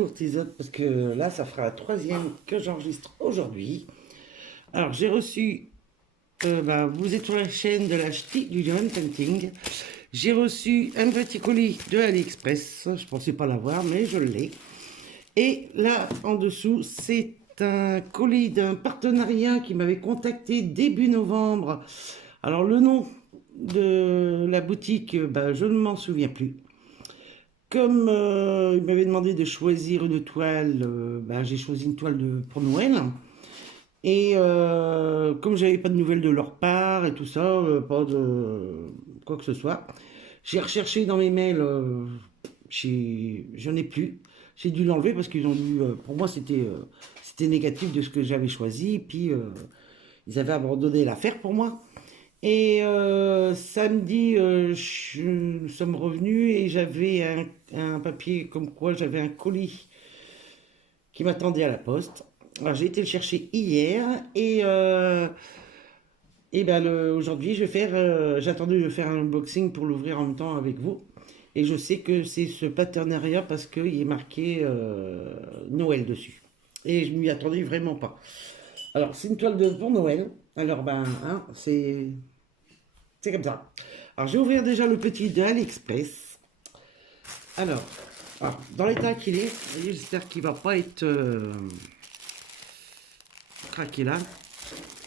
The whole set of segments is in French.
bonjour Tizotte, parce que là, ça fera la troisième que j'enregistre aujourd'hui. Alors, j'ai reçu, vous êtes sur la chaîne de la Ch'ti du Diamond Painting. J'ai reçu un petit colis de AliExpress. Je pensais pas l'avoir, mais je l'ai. Et là, en dessous, c'est un colis d'un partenariat qui m'avait contacté début novembre. Alors, le nom de la boutique, je ne m'en souviens plus. Comme il m'avait demandé de choisir une toile, j'ai choisi une toile pour Noël. Et comme j'avais pas de nouvelles de leur part et tout ça, pas de quoi que ce soit, j'ai recherché dans mes mails, j'en ai plus. J'ai dû l'enlever parce qu'ils ont dû, pour moi c'était négatif de ce que j'avais choisi. Et puis ils avaient abandonné l'affaire pour moi. Et samedi, nous sommes revenus et j'avais un papier comme quoi j'avais un colis qui m'attendait à la poste. Alors j'ai été le chercher hier et aujourd'hui j'attendais de faire un unboxing pour l'ouvrir en même temps avec vous. Et je sais que c'est ce partenariat parce qu'il est marqué Noël dessus. Et je m'y attendais vraiment pas. Alors c'est une toile pour Noël. Alors c'est comme ça. Alors, je vais ouvrir déjà le petit de AliExpress. Alors, dans l'état qu'il est, j'espère qu'il ne va pas être craqué là,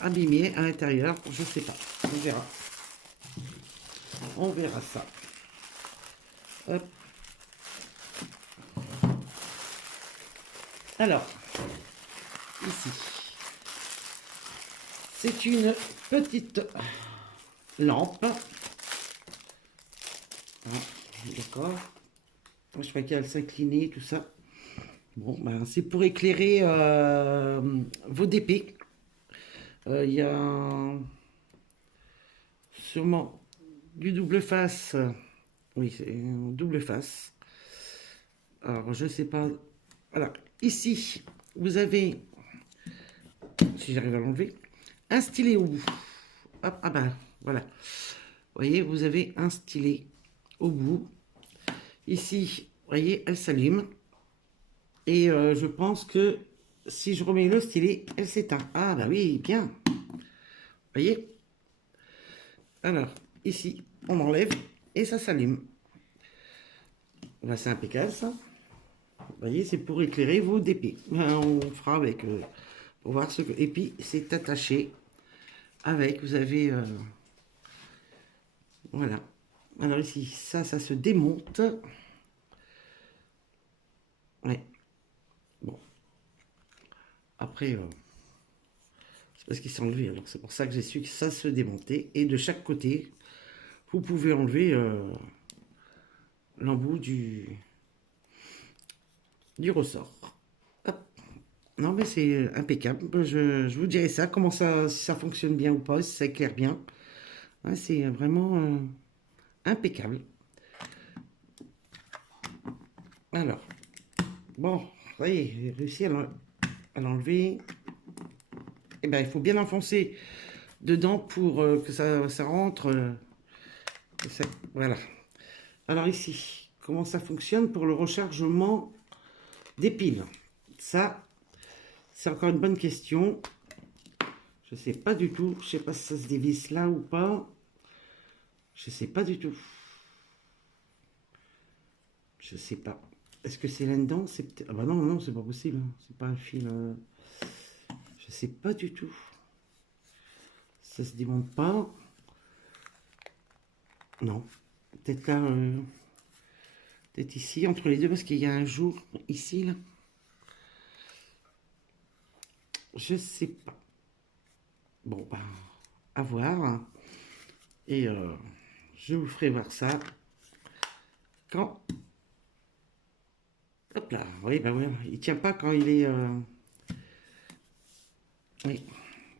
abîmé à l'intérieur. Je ne sais pas. On verra. On verra ça. Hop. Alors, ici, c'est une petite lampe. Ah, d'accord. Je crois qu'elle s'inclinait, tout ça. Bon, c'est pour éclairer vos DP. Il y a sûrement du double face. Oui, c'est un double face. Alors, je sais pas. Voilà. Ici, vous avez, si j'arrive à l'enlever, un stylet au bout. Hop, voilà. Vous voyez, vous avez un stylet au bout. Ici, vous voyez, elle s'allume. Et je pense que si je remets le stylet, elle s'éteint. Ah bah oui, bien. Vous voyez? Alors, ici, on enlève et ça s'allume. Là, c'est impeccable, ça. Vous voyez, c'est pour éclairer vos DP. On fera avec, pour voir ce que... Et puis, c'est attaché avec, vous avez... voilà. Alors ici, ça se démonte. Ouais. Bon. Après, c'est parce qu'il s'est enlevé. Alors, c'est pour ça que j'ai su que ça se démontait. Et de chaque côté, vous pouvez enlever l'embout du ressort. Hop. Non, mais c'est impeccable. Je vous dirai ça, comment ça, si ça fonctionne bien ou pas, si ça éclaire bien. Ouais, c'est vraiment impeccable. Alors, bon, vous voyez, j'ai réussi à l'enlever. Et ben, il faut bien enfoncer dedans pour que ça rentre. Voilà. Alors ici, comment ça fonctionne pour le rechargement des piles? Ça, c'est encore une bonne question. Je sais pas du tout. Je sais pas si ça se dévisse là ou pas. Je sais pas du tout. Je sais pas. Est-ce que c'est là-dedans? Ah bah non, non, c'est pas possible. C'est pas un fil. Je sais pas du tout. Ça se démonte pas. Non. Peut-être là. Peut-être ici, entre les deux, parce qu'il y a un jour ici, là. Je sais pas. Bon, à voir. Et je vous ferai voir ça quand... Hop là, oui, ouais, il tient pas quand il est... Oui,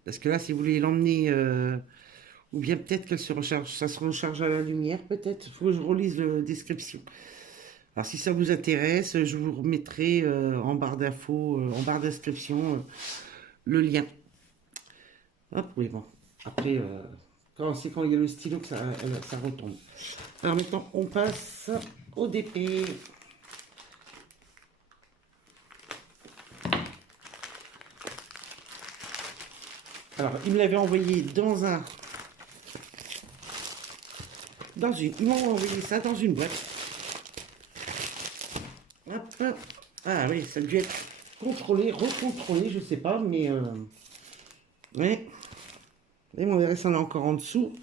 parce que là, si vous voulez l'emmener... ou bien peut-être qu'elle se recharge, ça se recharge à la lumière, peut-être. Il faut que je relise la description. Alors, si ça vous intéresse, je vous remettrai en barre d'infos, en barre d'inscription, le lien. Hop, oui, bon. Après, c'est quand il y a le stylo que ça retombe. Alors maintenant, on passe au DP. Alors, il me l'avait envoyé ils m'ont envoyé ça dans une boîte. Hop, hop. Ah oui, ça a dû être contrôlé, recontrôlé, je sais pas, mais ouais. Et on verra ça là encore en dessous.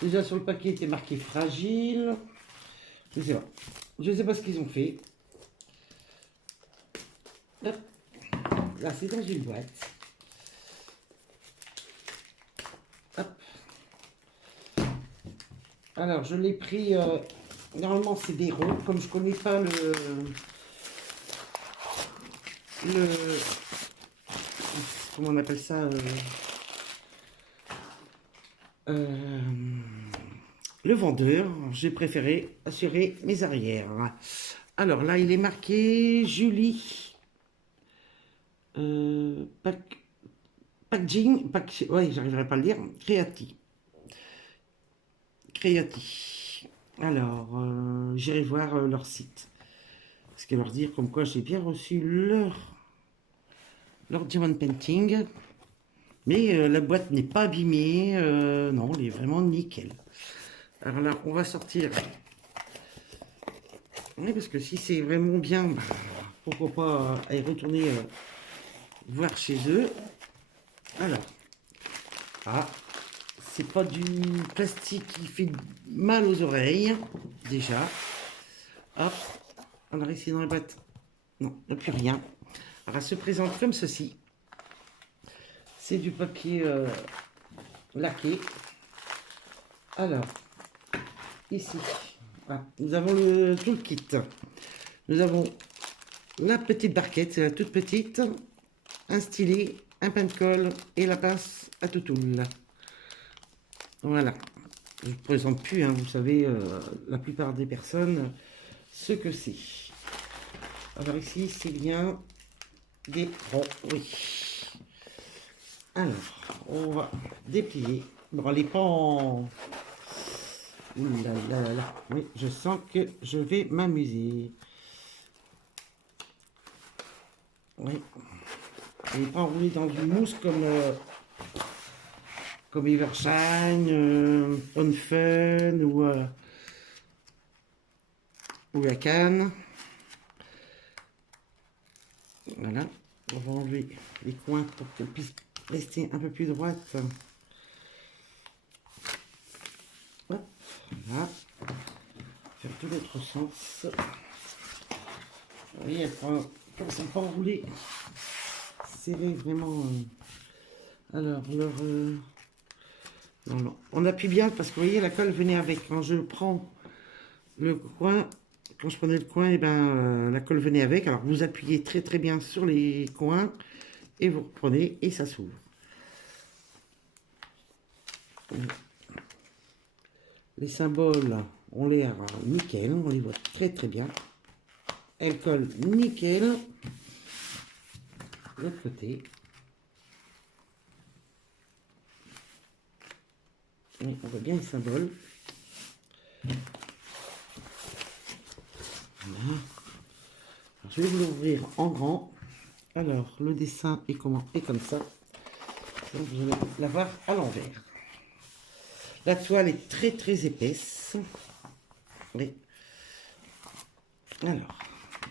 Déjà sur le paquet était marqué fragile. Je sais pas. Je sais pas ce qu'ils ont fait. Hop. Là, c'est dans une boîte. Hop. Alors, je l'ai pris. Normalement, c'est des ronds. Comme je connais pas comment on appelle ça le vendeur, j'ai préféré assurer mes arrières. Alors là, il est marqué Julie. Packaging, ouais, j'arriverai pas à le dire. Creati. Alors, j'irai voir leur site. Parce que leur dire comme quoi j'ai bien reçu leur diamond painting. Mais la boîte n'est pas abîmée. Non, elle est vraiment nickel. Alors là, on va sortir. Oui, parce que si c'est vraiment bien, bah, pourquoi pas aller retourner voir chez eux. Alors, ah, c'est pas du plastique qui fait mal aux oreilles, déjà. Hop, alors ici dans la boîte, non, il n'y a plus rien. Alors, elle se présente comme ceci. C'est du papier laqué. Alors, ici, ah, nous avons tout le kit. Nous avons la petite barquette, c'est la toute petite, un stylet, un pain de colle et la pince à toutoule. Voilà. Je ne présente plus, hein, vous savez, la plupart des personnes, ce que c'est. Alors ici, c'est bien des ronds, oui. Alors, on va déplier. Bon, elle n'est pas en... Ouh là là là. Oui, je sens que je vais m'amuser. Oui. Elle n'est pas enroulée dans du mousse comme Evershine, On Fun ou la canne. Voilà. On va enlever les coins pour qu'elle puisse rester un peu plus droite. Hop, voilà. Faire tout l'autre sens. Oui, elles sont pas enroulées. Serré vraiment. Alors, non, non. On appuie bien parce que vous voyez, la colle venait avec. Quand je prends le coin, quand je prenais le coin, et ben, la colle venait avec. Alors, vous appuyez très très bien sur les coins et vous reprenez et ça s'ouvre. Les symboles ont l'air nickel, on les voit très très bien. Elle colle nickel. De l'autre côté. Oui, on voit bien les symboles. Voilà. Alors, je vais vous l'ouvrir en grand. Alors, le dessin est comment? Est comme ça. Donc, vous allez la voir à l'envers. La toile est très très épaisse. Oui. Alors,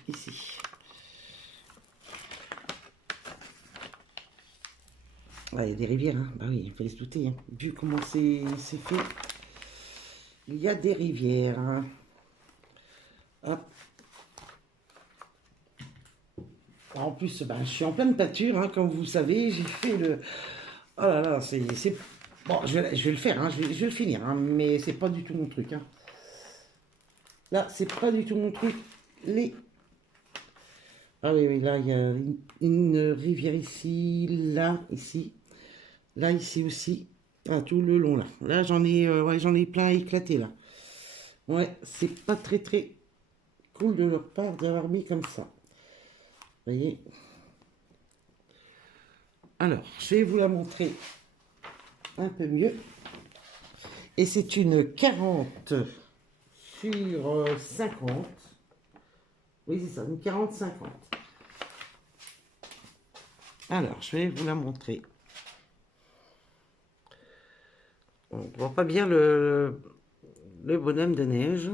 ici. Ah, il y a des rivières, hein. Bah oui, il fallait se douter, hein. Vu comment c'est fait, il y a des rivières. Hein. Hop. Alors, en plus, ben, je suis en pleine pâture, hein, comme vous savez, j'ai fait le... Oh là là, c'est... Bon, je vais le faire, hein, je vais le finir, hein, mais c'est pas du tout mon truc. Hein. Là, c'est pas du tout mon truc. Ah oui, oui, là, il y a une rivière ici, là, ici. Là, ici aussi. Ah, tout le long, là. Là, ouais, j'en ai plein éclaté, là. Ouais, c'est pas très, très cool de leur part d'avoir mis comme ça. Vous voyez? Alors, je vais vous la montrer un peu mieux. Et c'est une 40 sur 50. Oui, c'est ça, une 40-50. Alors, je vais vous la montrer. On voit pas bien le bonhomme de neige.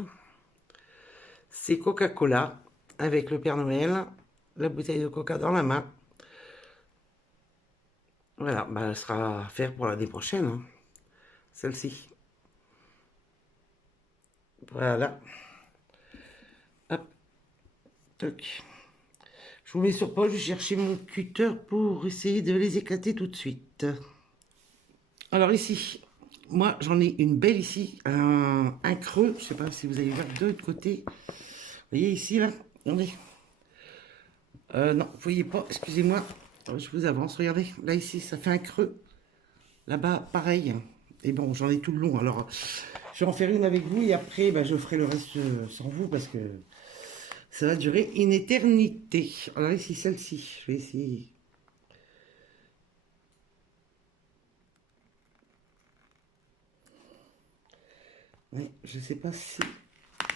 C'est Coca-Cola avec le Père Noël, la bouteille de Coca dans la main. Voilà, bah, elle sera à faire pour l'année prochaine, hein, celle-ci. Voilà. Hop. Toc. Je vous mets sur pause, je vais chercher mon cutter pour essayer de les éclater tout de suite. Alors ici, moi j'en ai une belle ici, un creux, je sais pas si vous allez voir de l'autre côté. Vous voyez ici là, regardez. Non, vous voyez pas, excusez-moi, je vous avance, regardez, là ici ça fait un creux. Là-bas pareil, et bon j'en ai tout le long, alors je vais en faire une avec vous et après bah, je ferai le reste sans vous parce que ça va durer une éternité. Alors ici celle-ci, je vais essayer. Ouais, je sais pas si...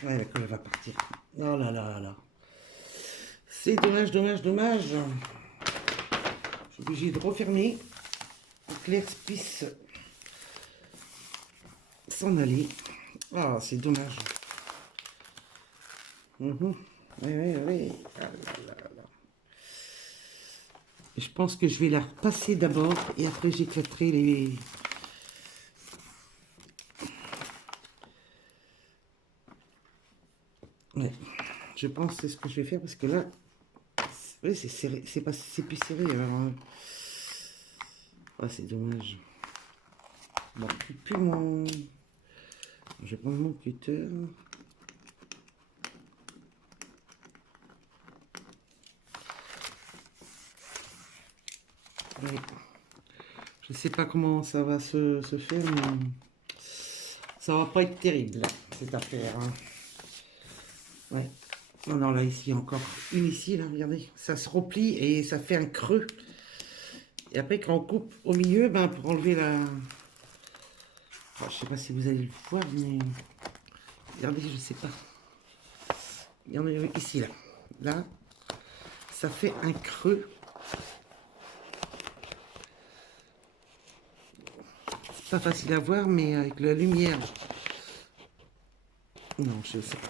Ouais, d'accord, elle va partir. Oh là là là. C'est dommage, dommage, dommage. Je suis obligé de refermer pour que l'air puisse s'en aller. Ah, c'est dommage. Oui, oui, oui. Ah là là là. Je pense que je vais la repasser d'abord et après j'éclaterai les... Ouais, je pense que c'est ce que je vais faire parce que là, oui, c'est serré, c'est pas, c'est plus serré. Alors, ah, c'est dommage. Bon, plus mon, je vais prendre mon cutter. Ouais. Je sais pas comment ça va se faire, mais ça va pas être terrible cette affaire. Hein. Ouais. Non, non, là, ici, encore une ici, là, regardez. Ça se replie et ça fait un creux. Et après, quand on coupe au milieu, ben, pour enlever la... Oh, je sais pas si vous allez le voir, mais... Regardez, je sais pas. Regardez, ici, là. Là, ça fait un creux. C'est pas facile à voir, mais avec la lumière... Non, je sais pas.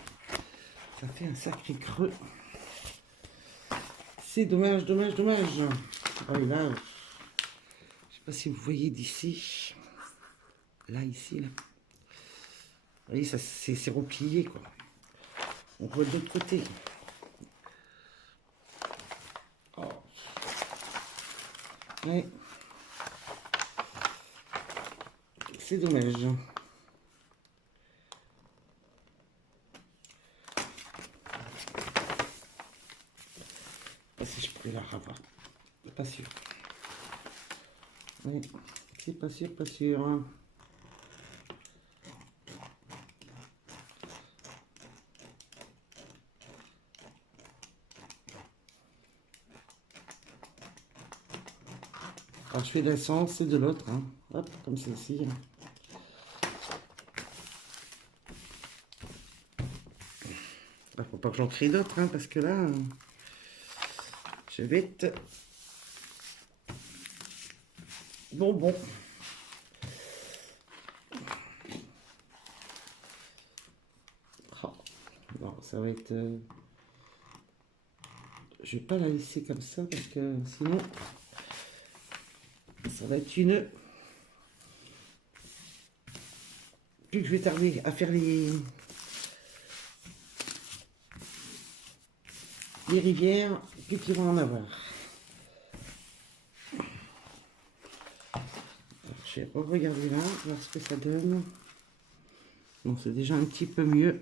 Ça fait un sacré creux. C'est dommage, dommage, dommage. Oh, et là, je sais pas si vous voyez d'ici. Là, ici, là. Vous voyez, ça c'est replié, quoi. On voit de l'autre côté. Oh. Ouais. C'est dommage. Pas si je pourrais la revoir. Pas sûr. Oui, c'est pas sûr, pas sûr. Hein. Alors, je fais d'un sens et de l'autre. Hein. Hop, comme celle-ci. Hein. Faut pas que j'en crée d'autres, hein, parce que là, je vais être bonbon. Oh, non, ça va être... Je vais pas la laisser comme ça, parce que sinon, ça va être une... Plus que je vais tarder à faire les rivières, plus qu'il va en avoir. Je vais regarder là, voir ce que ça donne. Bon, c'est déjà un petit peu mieux.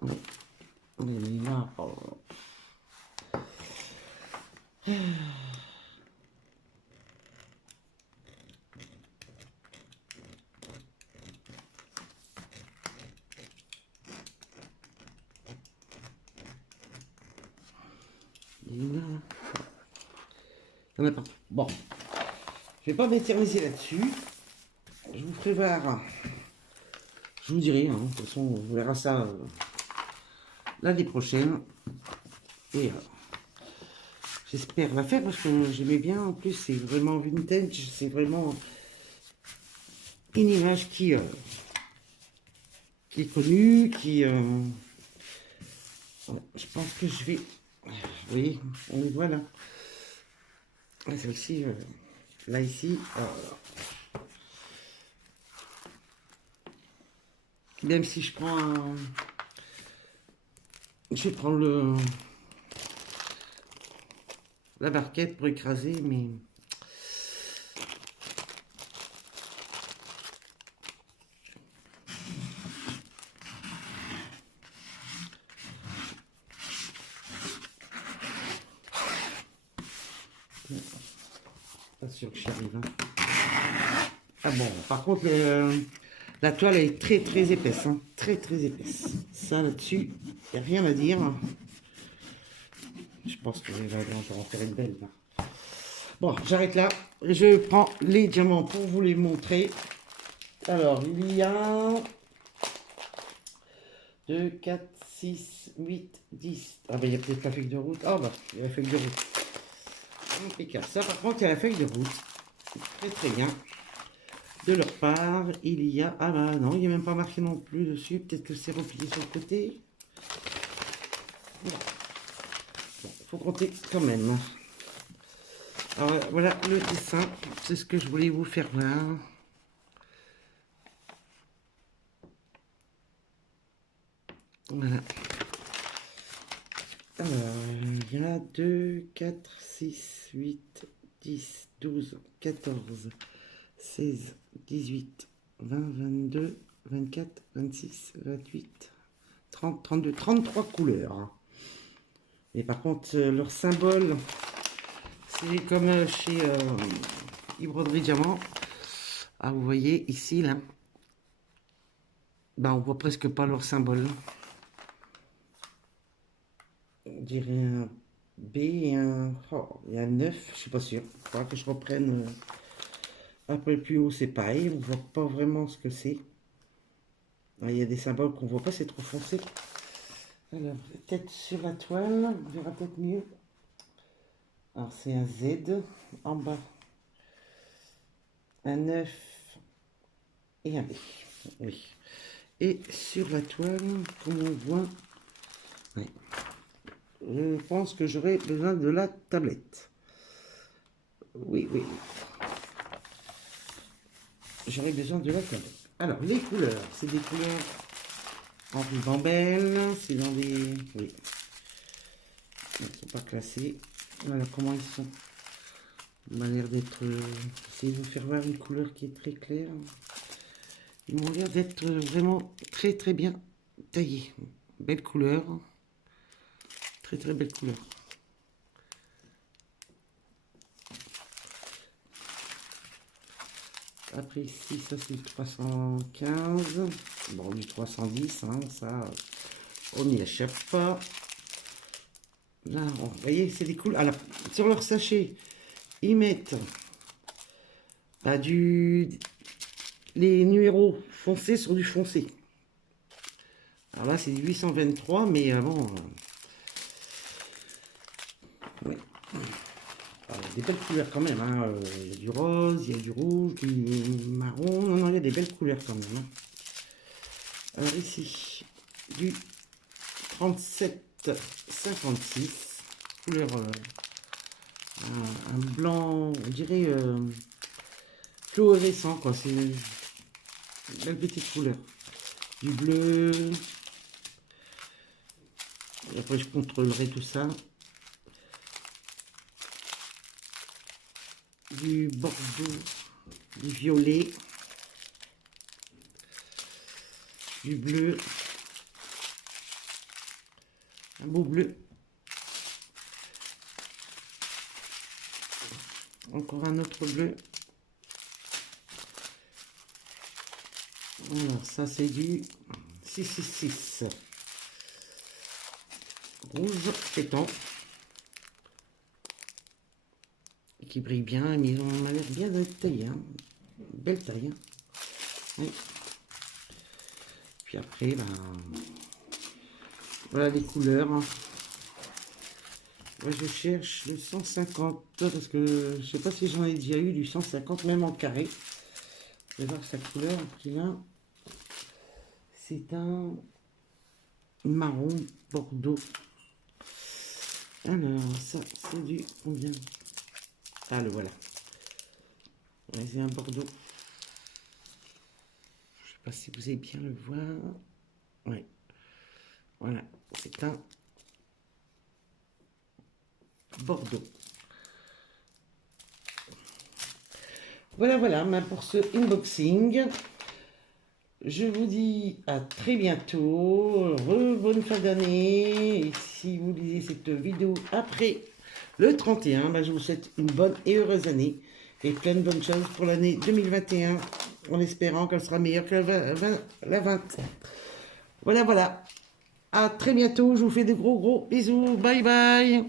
Ouais. On est là. Oh. Il y en a pas. Bon, je vais pas m'éterniser là-dessus. Je vous ferai voir. Je vous dirai, hein, de toute façon, on verra ça l'année prochaine. Et j'espère la faire parce que j'aimais bien. En plus, c'est vraiment vintage. C'est vraiment une image qui est connue, je pense que je vais... Oui, on les voit là. Celle-ci, là, ici. Même si je prends un... Je vais prendre la barquette pour écraser, mais... Pas sûr que j'y arrive. Hein. Ah bon, par contre, la toile est très très épaisse. Hein. Très très épaisse. Ça là-dessus, il n'y a rien à dire. Je pense que je vais en faire une belle. Là. Bon, j'arrête là. Je prends les diamants pour vous les montrer. Alors, il y a 2, 4, 6, 8, 10. Ah ben, il y a peut-être la feuille de route. Ah bah, il y a la feuille de route. Impeccable. Ça, par contre, il y a la feuille de route. Très très bien. De leur part, il y a... Ah bah non, il n'y a même pas marqué non plus dessus. Peut-être que c'est replié sur le côté. Bon, faut compter quand même. Alors voilà le dessin. C'est ce que je voulais vous faire voir. Voilà. Alors, il y a 2, 4, 6, 8, 10, 12, 14, 16, 18, 20, 22, 24, 26, 28, 30, 32, 33 couleurs. Et par contre, leur symbole, c'est comme chez Broderie Diamant. Ah, vous voyez ici, là, ben, on voit presque pas leur symbole. On dirait un B et un... Oh, il y a un 9, je suis pas sûr. Il faudra que je reprenne un peu plus haut, c'est pareil. On voit pas vraiment ce que c'est. Il y a des symboles qu'on voit pas, c'est trop foncé. Alors, peut-être sur la toile, on verra peut-être mieux. Alors, c'est un Z en bas. Un 9 et un B. Oui. Et sur la toile, comme on voit, oui. Je pense que j'aurai besoin de la tablette. Oui, oui. J'aurai besoin de la tablette. Alors, les couleurs, c'est des couleurs en ribambelle, c'est dans des... Oui. Ils ne sont pas classés. Voilà comment ils sont. Ils m'ont l'air d'être... Essayez de vous faire voir une couleur qui est très claire. Ils m'ont l'air d'être vraiment très très bien taillés. Belle couleur. Très très belle couleur. Après ici, ça c'est le 315. Bon, du 310, hein, ça, on n'y échappe pas. Là, vous voyez, c'est des couleurs. Alors, sur leur sachet, ils mettent les numéros foncés sur du foncé. Alors là, c'est du 823, mais bon... ouais. Alors, il y a des belles couleurs quand même. Hein. Il y a du rose, il y a du rouge, du marron. Non, non, il y a des belles couleurs quand même. Hein. Alors ici, du 37,56. Couleur... un blanc, on dirait fluorescent, quoi. C'est une belle petite couleur. Du bleu. Et après, je contrôlerai tout ça. Du bordeaux, du violet, du bleu, un beau bleu. Encore un autre bleu. Alors, ça, c'est du 666. Rouge pétant. Qui brille bien, mais ils ont l'air bien taillés. Hein. Belle taille. Hein. Oui. Puis après, ben, voilà les couleurs. Moi, je cherche le 150 parce que je sais pas si j'en ai déjà eu du 150, même en carré. Vous allez voir sa couleur qu'il a. C'est un marron bordeaux. Alors, ça, c'est du combien? Ah, le voilà. Ouais, c'est un bordeaux. Je sais pas si vous allez bien le voir. Ouais. Voilà, c'est un bordeaux. Voilà, voilà, pour ce unboxing. Je vous dis à très bientôt. Bonne fin d'année. Et si vous lisez cette vidéo après le 31, je vous souhaite une bonne et heureuse année. Et plein de bonnes choses pour l'année 2021. En espérant qu'elle sera meilleure que la 20. Voilà, voilà. À très bientôt. Je vous fais de gros bisous. Bye bye.